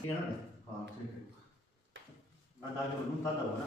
ਇਹਨਾਂ ਨੇ ਹਾਂ ਠੀਕ ਹੈ ਮੈਂ ਤਾਂ ਜੋ ਨੂੰ ਤਾਂ ਦਵਾ ਨਾ